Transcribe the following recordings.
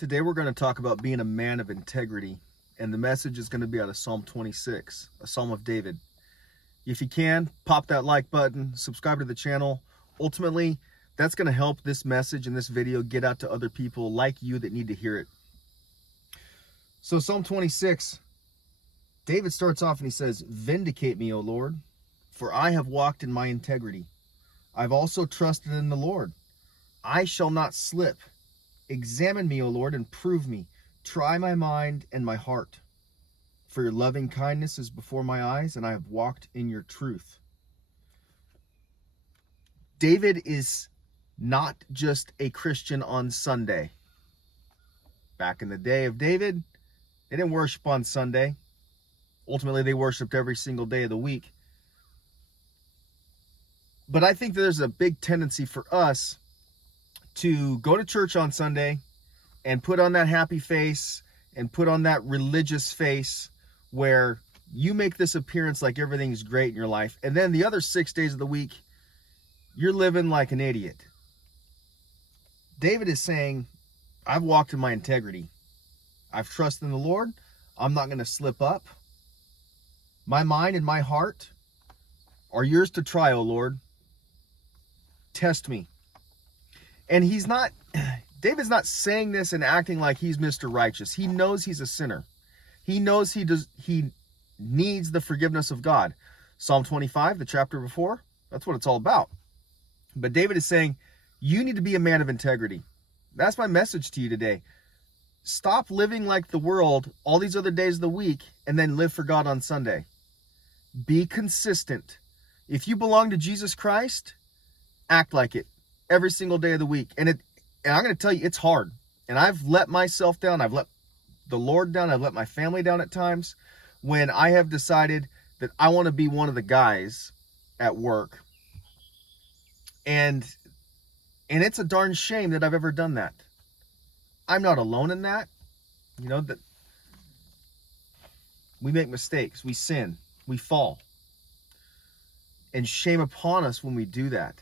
Today we're going to talk about being a man of integrity, and the message is going to be out of Psalm 26, a Psalm of David. If you can, pop that like button, subscribe to the channel. Ultimately, that's going to help this message and this video get out to other people like you that need to hear it. So Psalm 26, David starts off and he says, "Vindicate me, O Lord, for I have walked in my integrity. I've also trusted in the Lord. I shall not slip. Examine me, O Lord, and prove me. Try my mind and my heart. For your loving kindness is before my eyes, and I have walked in your truth." David is not just a Christian on Sunday. Back in the day of David, they didn't worship on Sunday. Ultimately, they worshiped every single day of the week. But I think there's a big tendency for us to go to church on Sunday and put on that happy face and put on that religious face where you make this appearance like everything's great in your life, and then the other 6 days of the week you're living like an idiot. David is saying, I've walked in my integrity. I've trusted in the Lord. I'm not going to slip up. My mind and my heart are yours to try, O Lord. Test me. And David's not saying this and acting like he's Mr. Righteous. He knows he's a sinner. He knows he needs the forgiveness of God. Psalm 25, the chapter before, that's what it's all about. But David is saying, you need to be a man of integrity. That's my message to you today. Stop living like the world all these other days of the week and then live for God on Sunday. Be consistent. If you belong to Jesus Christ, act like it every single day of the week. And I'm going to tell you, it's hard. And I've let myself down. I've let the Lord down. I've let my family down at times when I have decided that I want to be one of the guys at work. And it's a darn shame that I've ever done that. I'm not alone in that. You know, that we make mistakes, we sin, we fall. And shame upon us when we do that.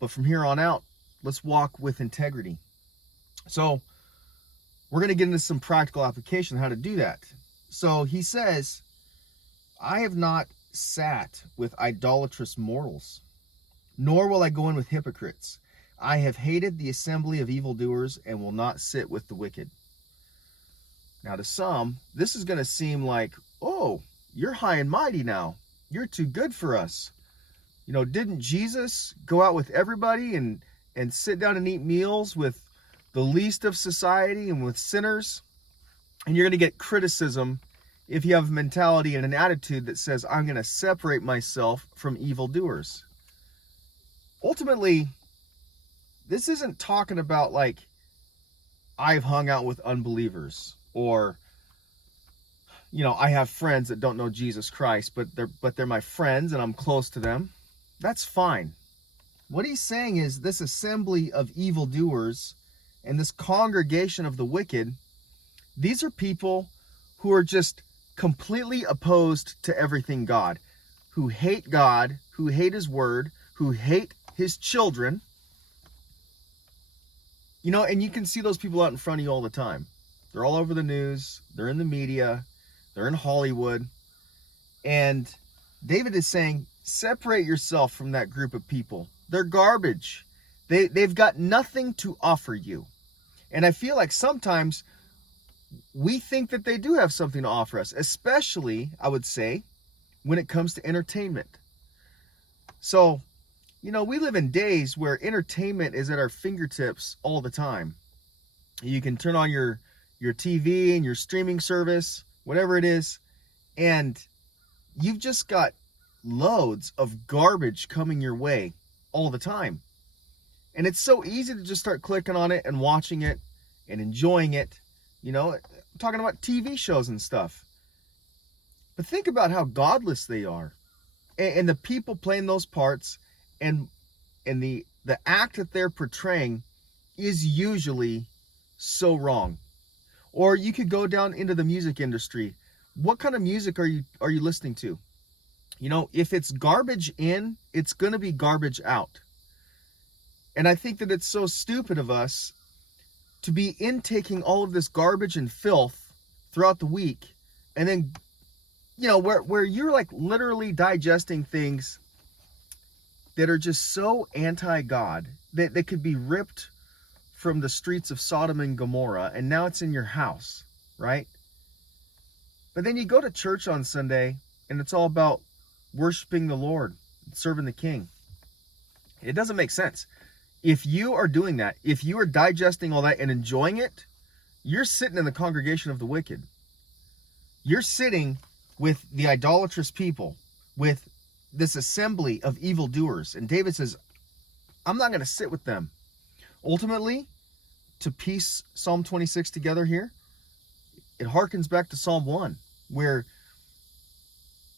But from here on out, let's walk with integrity. So we're going to get into some practical application on how to do that. So he says, I have not sat with idolatrous mortals, nor will I go in with hypocrites. I have hated the assembly of evildoers and will not sit with the wicked. Now to some, this is going to seem like, oh, you're high and mighty now. You're too good for us. You know, didn't Jesus go out with everybody and sit down and eat meals with the least of society and with sinners? And you're going to get criticism if you have a mentality and an attitude that says, I'm going to separate myself from evildoers. Ultimately, this isn't talking about like, I've hung out with unbelievers, or, you know, I have friends that don't know Jesus Christ, but they're my friends and I'm close to them. That's fine. What he's saying is this assembly of evildoers and this congregation of the wicked, these are people who are just completely opposed to everything God, who hate his word, who hate his children. You know, and you can see those people out in front of you all the time. They're all over the news. They're in the media. They're in Hollywood. And David is saying, separate yourself from that group of people. They're garbage. They've got nothing to offer you. And I feel like sometimes we think that they do have something to offer us, especially, I would say, when it comes to entertainment. So, you know, we live in days where entertainment is at our fingertips all the time. You can turn on your TV and your streaming service, whatever it is, and you've just got loads of garbage coming your way all the time. And it's so easy to just start clicking on it and watching it and enjoying it. You know, I'm talking about TV shows and stuff. But think about how godless they are. And the people playing those parts and the act that they're portraying is usually so wrong. Or you could go down into the music industry. What kind of music are you listening to? You know, if it's garbage in, it's going to be garbage out. And I think that it's so stupid of us to be intaking all of this garbage and filth throughout the week, and then, where you're like literally digesting things that are just so anti-God that they could be ripped from the streets of Sodom and Gomorrah, and now it's in your house, right? But then you go to church on Sunday, and it's all about worshiping the Lord, serving the King. It doesn't make sense. If you are doing that, if you are digesting all that and enjoying it, you're sitting in the congregation of the wicked. You're sitting with the idolatrous people, with this assembly of evildoers. And David says, I'm not going to sit with them. Ultimately, to piece Psalm 26 together here, it harkens back to Psalm 1, where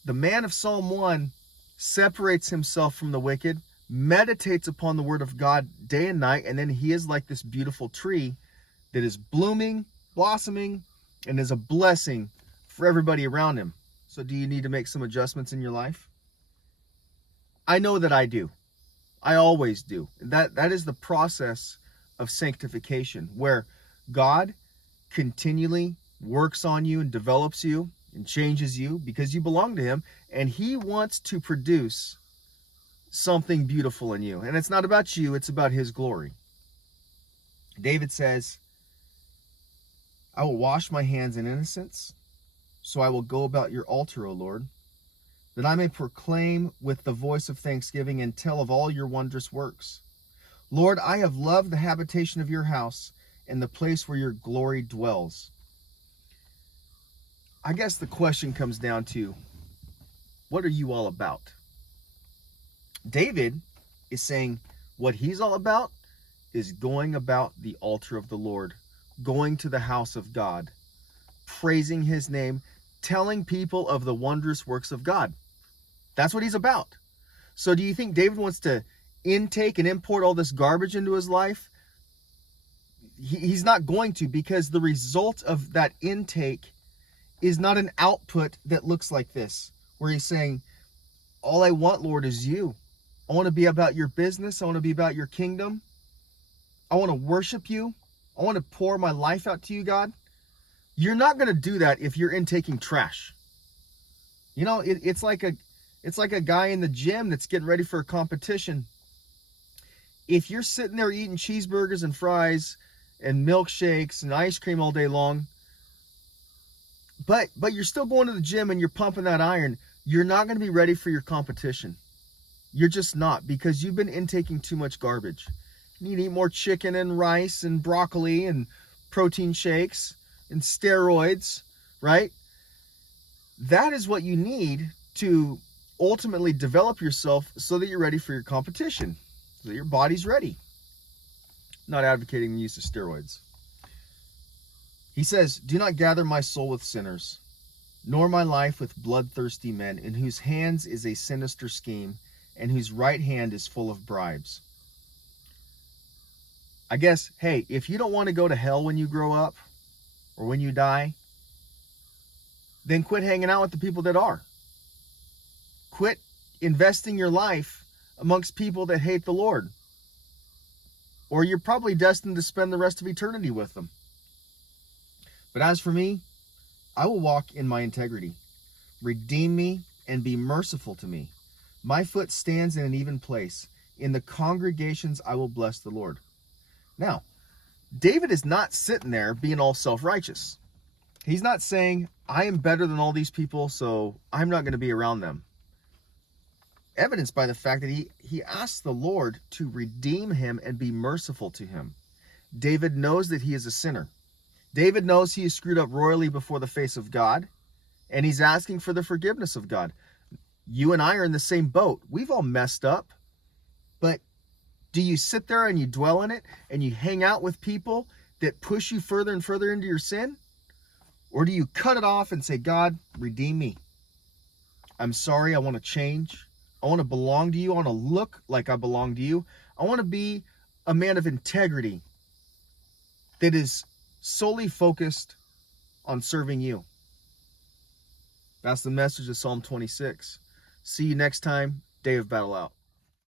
the man of Psalm 1 separates himself from the wicked, meditates upon the word of God day and night, and then he is like this beautiful tree that is blooming, blossoming, and is a blessing for everybody around him. So do you need to make some adjustments in your life? I know that I do. I always do. That is the process of sanctification, where God continually works on you and develops you and changes you because you belong to him, and he wants to produce something beautiful in you. And it's not about you, it's about his glory. David says, I will wash my hands in innocence, so I will go about your altar, O Lord, that I may proclaim with the voice of thanksgiving and tell of all your wondrous works. Lord, I have loved the habitation of your house and the place where your glory dwells. I guess the question comes down to, what are you all about? David is saying what he's all about is going about the altar of the Lord, going to the house of God, praising his name, telling people of the wondrous works of God. That's what he's about. So do you think David wants to intake and import all this garbage into his life? He's not going to, because the result of that intake is not an output that looks like this, where he's saying, all I want, Lord, is you. I want to be about your business. I want to be about your kingdom. I want to worship you. I want to pour my life out to you, God. You're not going to do that if you're intaking trash. It's like a guy in the gym that's getting ready for a competition. If you're sitting there eating cheeseburgers and fries and milkshakes and ice cream all day long, but you're still going to the gym and you're pumping that iron, you're not going to be ready for your competition. You're just not, because you've been intaking too much garbage. You need to eat more chicken and rice and broccoli and protein shakes and steroids, right? That is what you need to ultimately develop yourself so that you're ready for your competition, so that your body's ready. Not advocating the use of steroids. He says, do not gather my soul with sinners, nor my life with bloodthirsty men, in whose hands is a sinister scheme, and whose right hand is full of bribes. I guess, hey, if you don't want to go to hell when you grow up, or when you die, then quit hanging out with the people that are. Quit investing your life amongst people that hate the Lord, or you're probably destined to spend the rest of eternity with them. But as for me, I will walk in my integrity. Redeem me and be merciful to me. My foot stands in an even place. In the congregations I will bless the Lord. Now, David is not sitting there being all self-righteous. He's not saying, I am better than all these people, so I'm not going to be around them. Evidenced by the fact that he asked the Lord to redeem him and be merciful to him. David knows that he is a sinner. David knows he is screwed up royally before the face of God, and he's asking for the forgiveness of God. You and I are in the same boat. We've all messed up, but do you sit there and you dwell in it and you hang out with people that push you further and further into your sin? Or do you cut it off and say, God, redeem me. I'm sorry, I want to change. I want to belong to you. I want to look like I belong to you. I want to be a man of integrity that is solely focused on serving you. That's the message of Psalm 26. See you next time. Day of Battle out.